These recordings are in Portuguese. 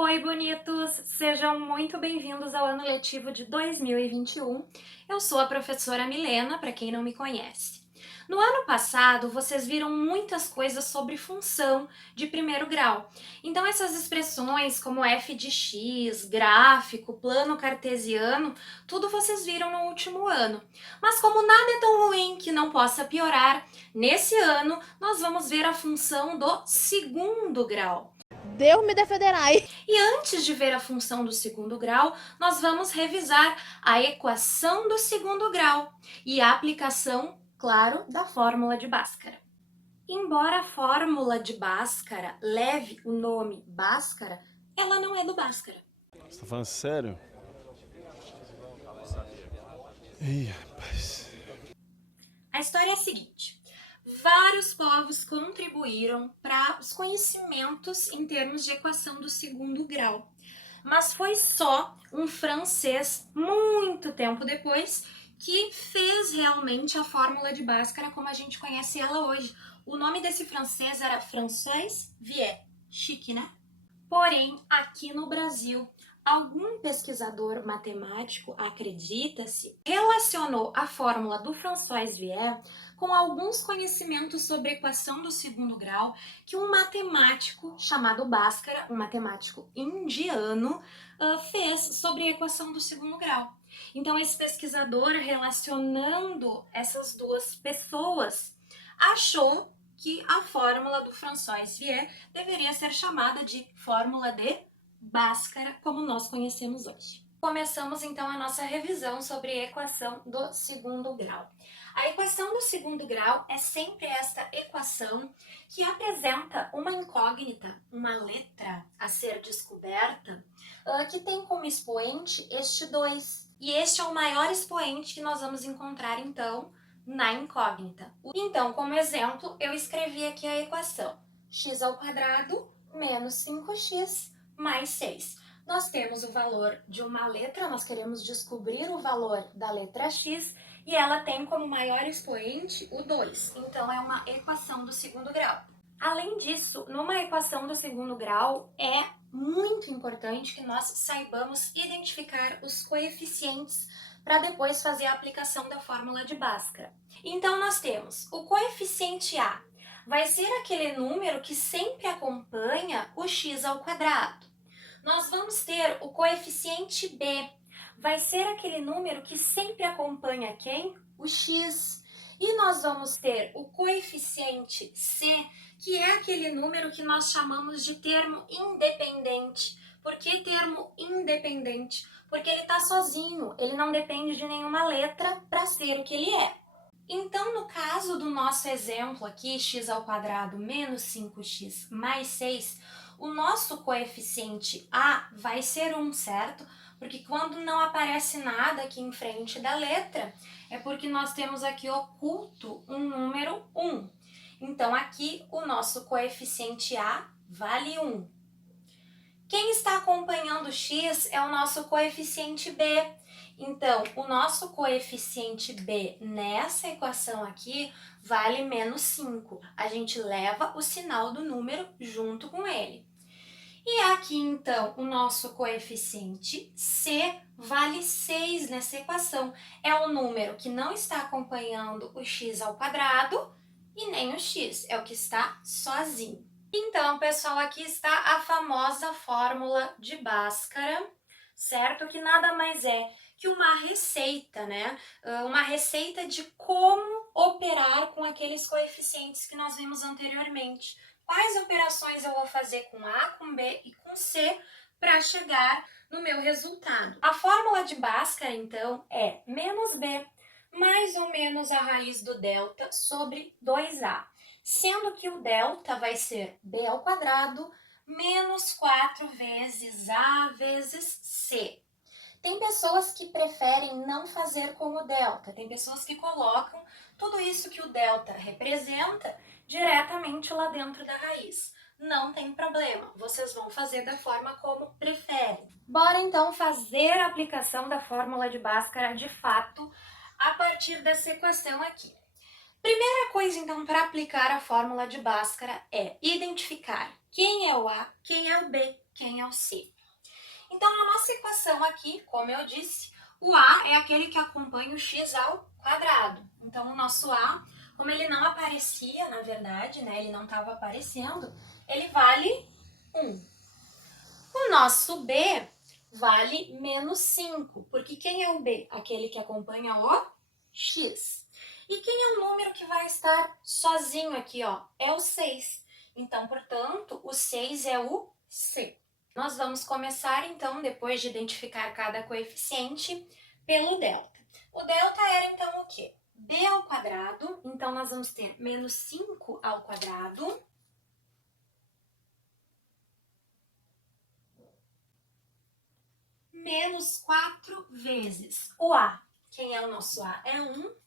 Oi, bonitos! Sejam muito bem-vindos ao ano letivo de 2021. Eu sou a professora Milena, para quem não me conhece. No ano passado, vocês viram muitas coisas sobre função de primeiro grau. Então, essas expressões como f de x, gráfico, plano cartesiano, tudo vocês viram no último ano. Mas como nada é tão ruim que não possa piorar, nesse ano nós vamos ver a função do segundo grau. Deus me defenderai. E antes de ver a função do segundo grau, nós vamos revisar a equação do segundo grau e a aplicação, claro, da fórmula de Bhaskara. Embora a fórmula de Bhaskara leve o nome Bhaskara, ela não é do Bhaskara. Você tá falando sério? Ih, rapaz. A história é a seguinte: vários povos contribuíram para os conhecimentos em termos de equação do segundo grau. Mas foi só um francês, muito tempo depois, que fez realmente a fórmula de Bhaskara como a gente conhece ela hoje. O nome desse francês era François Vier. Chique, né? Porém, aqui no Brasil, algum pesquisador matemático, acredita-se, relacionou a fórmula do François Vier com alguns conhecimentos sobre a equação do segundo grau que um matemático chamado Bhaskara, um matemático indiano, fez sobre a equação do segundo grau. Então, esse pesquisador, relacionando essas duas pessoas, achou que a fórmula do François Vier deveria ser chamada de fórmula de Bhaskara, como nós conhecemos hoje. Começamos então a nossa revisão sobre a equação do segundo grau. A equação do segundo grau é sempre esta equação que apresenta uma incógnita, uma letra a ser descoberta, que tem como expoente este 2. E este é o maior expoente que nós vamos encontrar então na incógnita. Então, como exemplo, eu escrevi aqui a equação x² menos 5x mais 6. Nós temos o valor de uma letra, nós queremos descobrir o valor da letra x e ela tem como maior expoente o 2. Então, é uma equação do segundo grau. Além disso, numa equação do segundo grau, é muito importante que nós saibamos identificar os coeficientes para depois fazer a aplicação da fórmula de Bhaskara. Então, nós temos o coeficiente A, vai ser aquele número que sempre acompanha o x². Nós vamos ter o coeficiente B, vai ser aquele número que sempre acompanha quem? O x. E nós vamos ter o coeficiente C, que é aquele número que nós chamamos de termo independente. Por que termo independente? Porque ele está sozinho, ele não depende de nenhuma letra para ser o que ele é. Então, no caso do nosso exemplo aqui, x² menos 5x mais 6, o nosso coeficiente A vai ser 1, certo? Porque quando não aparece nada aqui em frente da letra, é porque nós temos aqui oculto um número 1. Então, aqui o nosso coeficiente A vale 1. Quem está acompanhando x é o nosso coeficiente B. Então, o nosso coeficiente B nessa equação aqui vale menos 5. A gente leva o sinal do número junto com ele. E aqui, então, o nosso coeficiente C vale 6 nessa equação. É o número que não está acompanhando o x² e nem o x, é o que está sozinho. Então, pessoal, aqui está a famosa fórmula de Bhaskara, certo? Que nada mais é que uma receita, né? Uma receita de como operar com aqueles coeficientes que nós vimos anteriormente. Quais operações eu vou fazer com A, com B e com C para chegar no meu resultado. A fórmula de Bhaskara, então, é menos B mais ou menos a raiz do delta sobre 2A. Sendo que o delta vai ser B² menos 4 vezes A vezes C. Tem pessoas que preferem não fazer com o delta, tem pessoas que colocam tudo isso que o delta representa diretamente lá dentro da raiz. Não tem problema, vocês vão fazer da forma como preferem. Bora então fazer a aplicação da fórmula de Bhaskara de fato a partir dessa equação aqui. Primeira coisa, então, para aplicar a fórmula de Bhaskara é identificar quem é o A, quem é o B, quem é o C. Então, a nossa equação aqui, como eu disse, o A é aquele que acompanha o x ao quadrado. Então, o nosso A, como ele não aparecia, na verdade, né, ele não estava aparecendo, ele vale 1. O nosso B vale menos 5, porque quem é o B? Aquele que acompanha o x. E quem é o número que vai estar sozinho aqui, ó? É o 6. Então, portanto, o 6 é o C. Nós vamos começar, então, depois de identificar cada coeficiente, pelo delta. O delta era, então, o quê? B ao quadrado. Então, nós vamos ter menos 5 ao quadrado. Menos 4 vezes o A. Quem é o nosso A? É 1.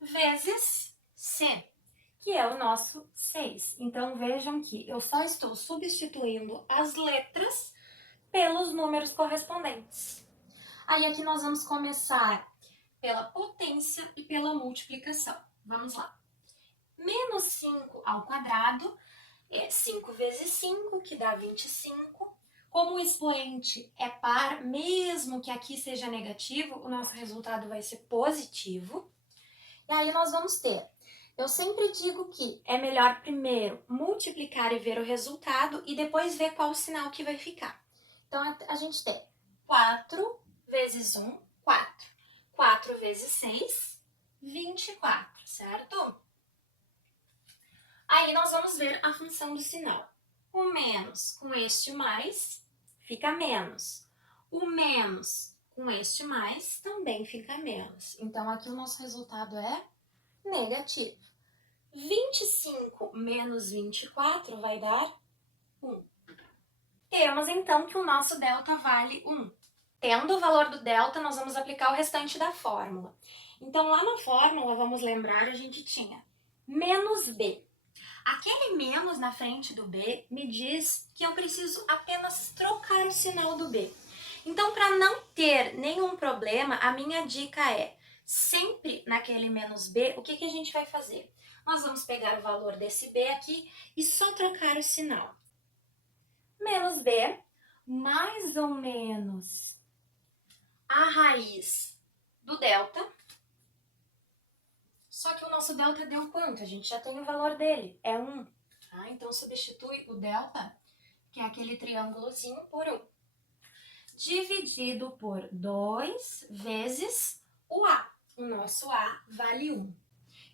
Vezes C, que é o nosso 6. Então, vejam que eu só estou substituindo as letras pelos números correspondentes. Aí, aqui nós vamos começar pela potência e pela multiplicação. Vamos lá. Menos 5 ao quadrado é 5 vezes 5, que dá 25. Como o expoente é par, mesmo que aqui seja negativo, o nosso resultado vai ser positivo. E aí nós vamos ter, eu sempre digo que é melhor primeiro multiplicar e ver o resultado e depois ver qual o sinal que vai ficar. Então, a gente tem 4 vezes 1, 4. 4 vezes 6, 24, certo? Aí nós vamos ver a função do sinal. O menos com este mais fica menos. O menos com este mais também fica menos. Então, aqui o nosso resultado é negativo. 25 menos 24 vai dar 1. Temos, então, que o nosso delta vale 1. Tendo o valor do delta, nós vamos aplicar o restante da fórmula. Então, lá na fórmula, vamos lembrar, a gente tinha menos B. Aquele menos na frente do B me diz que eu preciso apenas trocar o sinal do B. Então, para não ter nenhum problema, a minha dica é, sempre naquele menos B, o que a gente vai fazer? Nós vamos pegar o valor desse B aqui e só trocar o sinal. Menos B mais ou menos a raiz do delta. Só que o nosso delta deu quanto? A gente já tem o valor dele, é 1. Tá? Então, substitui o delta, que é aquele triângulozinho, por 1. Dividido por 2 vezes o A. O nosso A vale 1.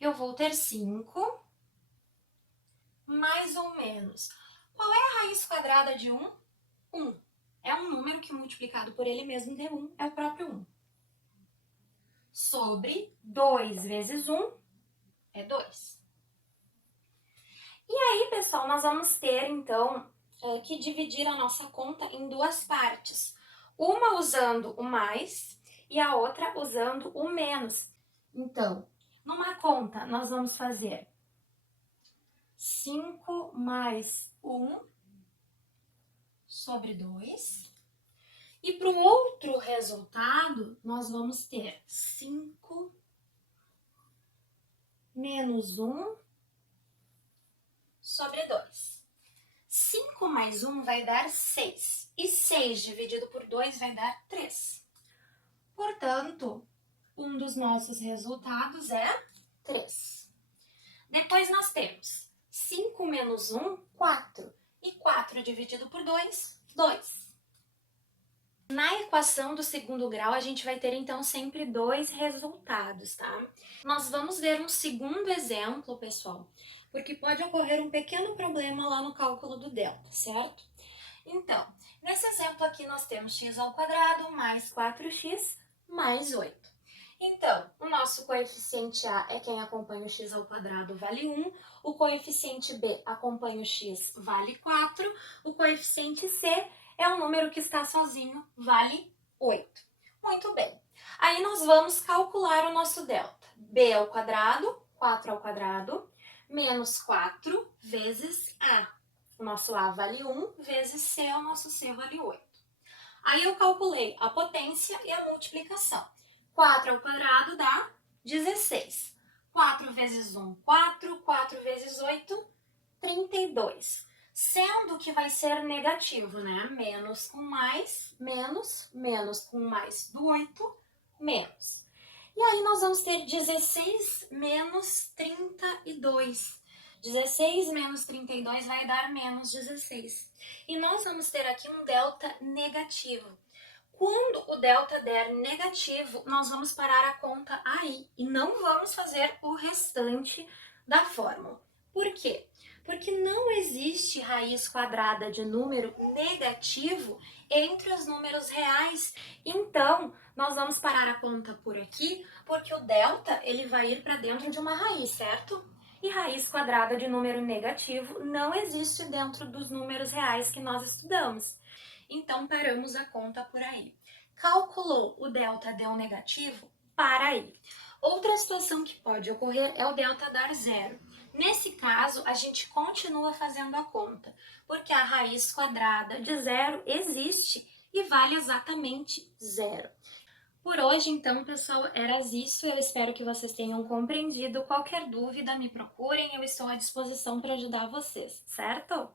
Eu vou ter 5 mais ou menos. Qual é a raiz quadrada de 1? 1. É um número que multiplicado por ele mesmo deu 1, é o próprio 1. Sobre 2 vezes 1 é 2. E aí, pessoal, nós vamos ter, então, que dividir a nossa conta em duas partes. Uma usando o mais e a outra usando o menos. Então, numa conta, nós vamos fazer 5 mais 1 sobre 2. E para o outro resultado, nós vamos ter 5 menos 1 sobre 2. 5 mais 1 vai dar 6. E 6 dividido por 2 vai dar 3. Portanto, um dos nossos resultados é 3. Depois nós temos 5 menos 1, 4. E 4 dividido por 2, 2. Na equação do segundo grau, a gente vai ter, então, sempre dois resultados, tá? Nós vamos ver um segundo exemplo, pessoal, porque pode ocorrer um pequeno problema lá no cálculo do delta, certo? Então, nesse exemplo aqui, nós temos x ao quadrado mais 4x mais 8. Então, o nosso coeficiente A é quem acompanha o x ao quadrado, vale 1. O coeficiente B acompanha o x, vale 4. O coeficiente C é um número que está sozinho, vale 8. Muito bem. Aí nós vamos calcular o nosso delta. B ao quadrado, 4 ao quadrado, menos 4 vezes A. O nosso A vale 1, vezes C, o nosso C vale 8. Aí eu calculei a potência e a multiplicação. 4 ao quadrado dá 16. 4 vezes 1, 4. 4 vezes 8, 32. sendo que vai ser negativo, né? Menos com mais, menos, menos com mais do 8, menos. E aí nós vamos ter 16 menos 32. 16 menos 32 vai dar menos 16. E nós vamos ter aqui um delta negativo. Quando o delta der negativo, nós vamos parar a conta aí e não vamos fazer o restante da fórmula. Por quê? Porque não existe raiz quadrada de número negativo entre os números reais. Então, nós vamos parar a conta por aqui, porque o delta ele vai ir para dentro de uma raiz, certo? E raiz quadrada de número negativo não existe dentro dos números reais que nós estudamos. Então, paramos a conta por aí. Calculou o delta deu negativo? Para aí. Outra situação que pode ocorrer é o delta dar zero. Nesse caso, a gente continua fazendo a conta, porque a raiz quadrada de zero existe e vale exatamente zero. Por hoje, então, pessoal, era isso. Eu espero que vocês tenham compreendido. Qualquer dúvida, me procurem. Eu estou à disposição para ajudar vocês, certo?